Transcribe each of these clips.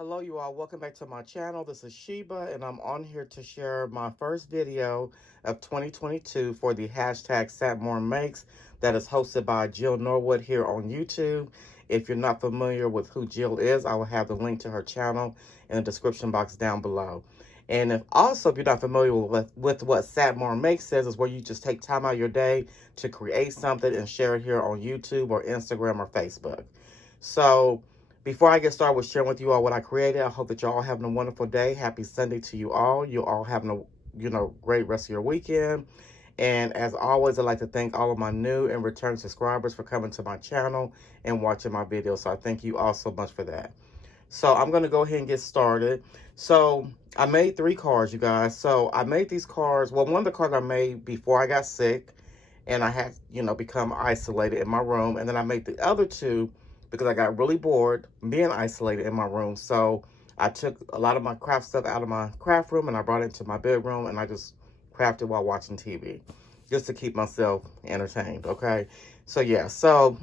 Hello, you all. Welcome back to my channel. This is Sheba, and I'm on here to share my first video of 2022 for the hashtag Satmore Makes that is hosted by Jill Norwood here on YouTube. If you're not familiar with who Jill is, I will have the link to her channel in the description box down below. And if you're not familiar with what Satmore Makes is where you just take time out of your day to create something and share it here on YouTube or Instagram or Facebook. So before I get started with sharing with you all what I created, I hope that you're all having a wonderful day. Happy Sunday to you all. You're all having a great rest of your weekend. And as always, I'd like to thank all of my new and return subscribers for coming to my channel and watching my videos. So I thank you all so much for that. So I'm going to go ahead and get started. So I made 3 cards, you guys. So I made these cards. Well, one of the cards I made before I got sick and I had, become isolated in my room. And then I made the other 2 because I got really bored being isolated in my room. So I took a lot of my craft stuff out of my craft room and I brought it into my bedroom and I just crafted while watching TV just to keep myself entertained, okay? So yeah, so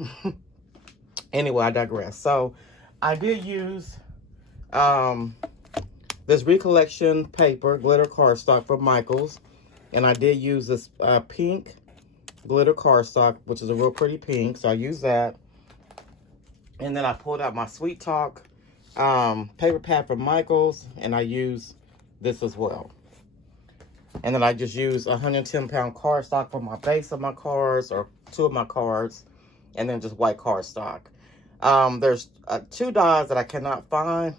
anyway, I digress. So I did use this recollection paper, glitter cardstock from Michaels, and I did use this pink glitter cardstock, which is a real pretty pink, so I used that. And then I pulled out my Sweet Talk paper pad from Michaels, and I used this as well. And then I just used 110-pound cardstock for my base of my cards, or 2 of my cards, and then just white cardstock. There's 2 dies that I cannot find.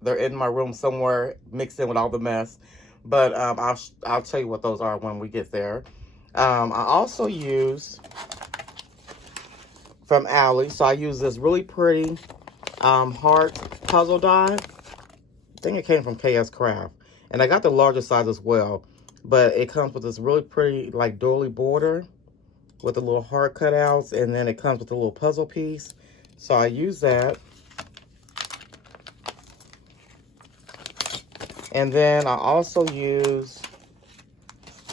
They're in my room somewhere, mixed in with all the mess. But I'll tell you what those are when we get there. I also used from Allie. So I use this really pretty heart puzzle die. I think it came from KS Craft. And I got the larger size as well. But it comes with this really pretty like doily border with the little heart cutouts. And then it comes with a little puzzle piece. So I use that. And then I also use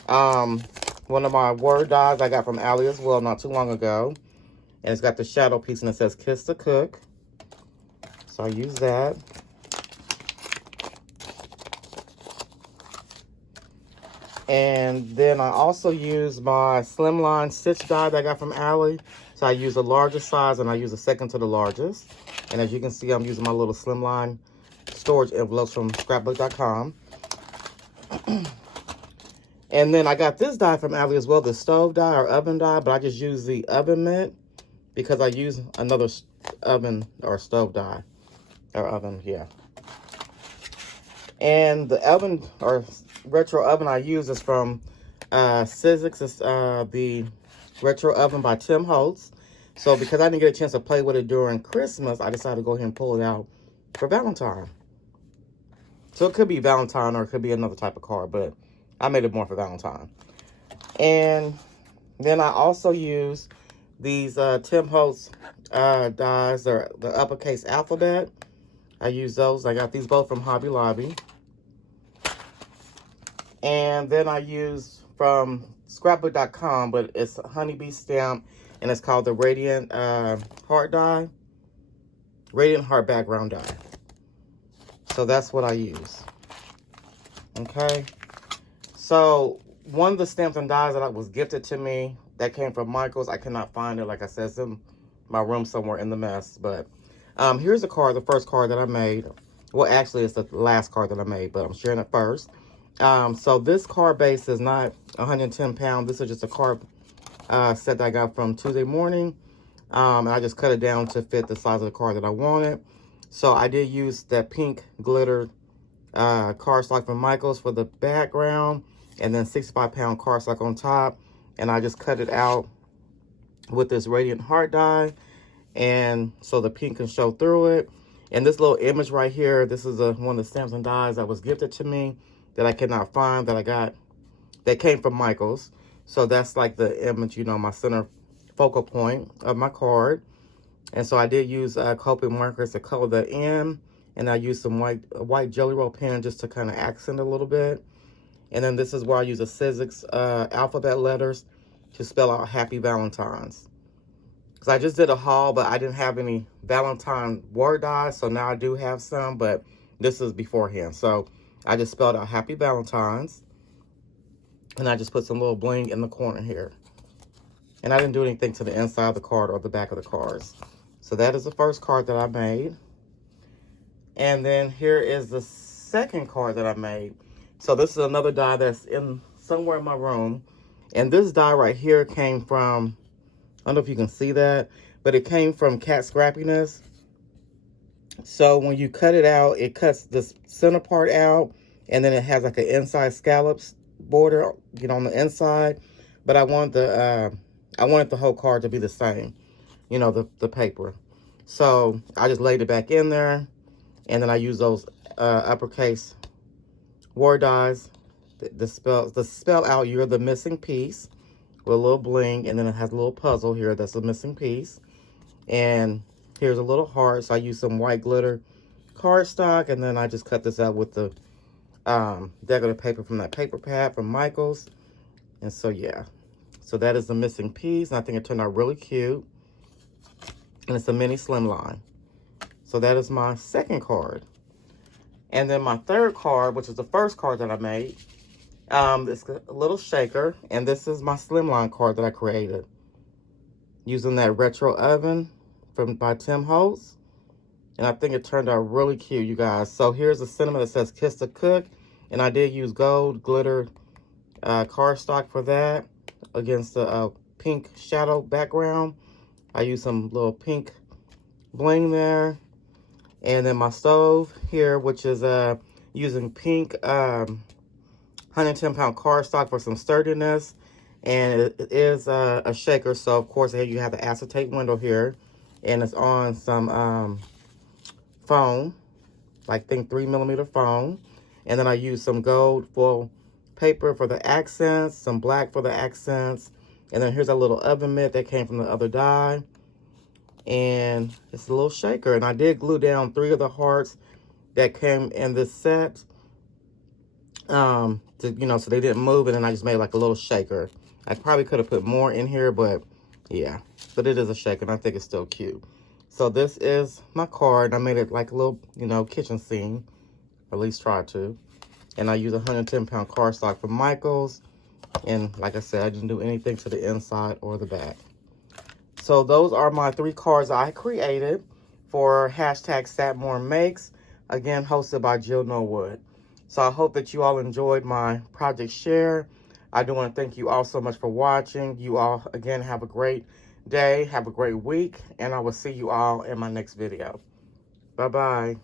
one of my word dies I got from Allie as well not too long ago. And it's got the shadow piece and it says Kiss the Cook. So I use that. And then I also use my slimline stitch die that I got from Allie. So I use the largest size and I use the second to the largest. And as you can see, I'm using my little slimline storage envelopes from scrapbook.com. And then I got this die from Allie as well, the stove die or oven die, but I just use the oven mitt because I use another oven or stove die or oven, yeah. And the oven or retro oven I use is from Sizzix. It's the retro oven by Tim Holtz. So because I didn't get a chance to play with it during Christmas, I decided to go ahead and pull it out for Valentine. So it could be Valentine or it could be another type of card, but I made it more for Valentine. And then I also use these Tim Holtz dies, or the uppercase alphabet. I use those. I got these both from Hobby Lobby. And then I use from scrapbook.com, but it's a honeybee stamp, and it's called the Radiant Heart die. Radiant Heart background die. So that's what I use. Okay. So one of the stamps and dies that was gifted to me that came from Michaels, I cannot find it. Like I said, it's in my room somewhere in the mess. But here's the card, the first card that I made. Well, actually, it's the last card that I made, but I'm sharing it first. So this card base is not 110 pounds. This is just a card set that I got from Tuesday Morning. And I just cut it down to fit the size of the card that I wanted. So I did use that pink glitter cardstock from Michaels for the background, and then 65-pound cardstock on top. And I just cut it out with this Radiant Heart die, and so the pink can show through it. And this little image right here, this is one of the stamps and dies that was gifted to me that I cannot find, that I got, that came from Michaels. So that's like the image, my center focal point of my card. And so I did use Copic markers to color the in, and I used some white Jelly Roll pen just to kind of accent a little bit. And then this is where I use the Sizzix alphabet letters to spell out Happy Valentine's. because I just did a haul, but I didn't have any Valentine word dies. So now I do have some, but this is beforehand. So I just spelled out Happy Valentine's. And I just put some little bling in the corner here. And I didn't do anything to the inside of the card or the back of the cards. So that is the first card that I made. And then here is the second card that I made. So this is another die that's in somewhere in my room. And this die right here came from, I don't know if you can see that, but it came from Cat Scrappiness. So when you cut it out, it cuts this center part out, and then it has like an inside scallops border, you know, on the inside. But I wanted the whole card to be the same, you know, the paper. So I just laid it back in there, and then I use those uppercase word dies. The spell out "You're the Missing Piece" with a little bling, and then it has a little puzzle here that's a missing piece. And here's a little heart. So I use some white glitter cardstock, and then I just cut this out with the decorative paper from that paper pad from Michael's. And so yeah, so that is the missing piece, and I think it turned out really cute. And it's a mini slimline. So that is my second card. And then my third card, which is the first card that I made, it's a little shaker, and this is my slimline card that I created using that retro oven by Tim Holtz. And I think it turned out really cute, you guys. So here's the sentiment that says "Kiss the Cook," and I did use gold glitter cardstock for that against the pink shadow background. I used some little pink bling there. And then my stove here, which is using pink 110-pound cardstock for some sturdiness. And it is a shaker, so of course here you have the acetate window here, and it's on some foam, like think 3mm foam. And then I use some gold foil paper for the accents, some black for the accents, and then here's a little oven mitt that came from the other die. And it's a little shaker, and I did glue down 3 of the hearts that came in this set, to, you know, so they didn't move, and then I just made like a little shaker. I probably could have put more in here, but yeah, but it is a shaker, and I think it's still cute. So this is my card. I made it like a little, you know, kitchen scene, or at least tried to. And I use 110-pound cardstock from Michael's, and like I said, I didn't do anything to the inside or the back. So those are my 3 cards I created for #SatMoreMakes, again, hosted by Jill Norwood. So I hope that you all enjoyed my project share. I do want to thank you all so much for watching. You all, again, have a great day, have a great week, and I will see you all in my next video. Bye-bye.